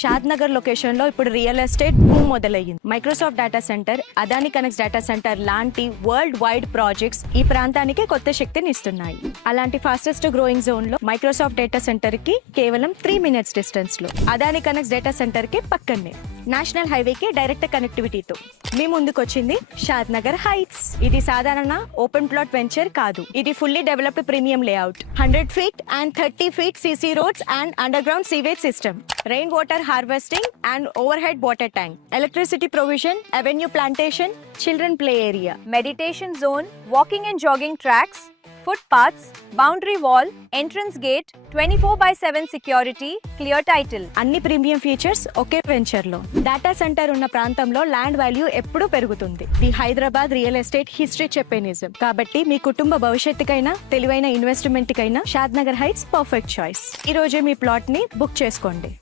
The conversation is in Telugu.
షాద్ నగర్ లొకేషన్ లో ఇప్పుడు రియల్ ఎస్టేట్ బూమ్ మొదలయ్యింది. Microsoft data centre, Adani connects data centre లాంటి వరల్డ్ వైడ్ ప్రాజెక్ట్స్ ఈ ప్రాంతానికి కొత్త శక్తిని ఇస్తున్నాయి. అలాంటి ఫాస్టెస్ట్ గ్రోయింగ్ జోన్ లో మైక్రోసాఫ్ట్ డేటా సెంటర్ కి కేవలం 3 minutes డిస్టెన్స్ లో, అదాని కనెక్ట్స్ డేటా సెంటర్ కి పక్కనే నేషనల్ హైవే కి డైరెక్ట్ కనెక్టివిటీతో మీ ముందుకు వచ్చింది షాద్ నగర్ హైట్స్. ఇది సాధారణ ఓపెన్ ప్లాట్ వెంచర్ కాదు. ఇది fully developed premium layout, 100 feet and 30 feet CC roads and underground sewage system, rainwater harvesting and overhead water tank, electricity provision, avenue plantation, children play area, meditation zone, walking and jogging tracks, footpaths, boundary wall, entrance gate, 24/7 security, clear title. అన్ని ప్రీమియం ఫీచర్స్ ఒకే వెంచర్ లో. డేటా సెంటర్ ఉన్న ప్రాంతంలో ల్యాండ్ వాల్యూ ఎప్పుడూ పెరుగుతుంది. The Hyderabad real estate history చెప్పే నిజం. కాబట్టి మీ కుటుంబ భవిష్యత్తుకైనా తెలివైన ఇన్వెస్ట్మెంట్ కైనా షాద్ నగర్ హైట్స్ పర్ఫెక్ట్ చాయిస్. ఈ రోజే మీ ప్లాట్ ని బుక్ చేసుకోండి.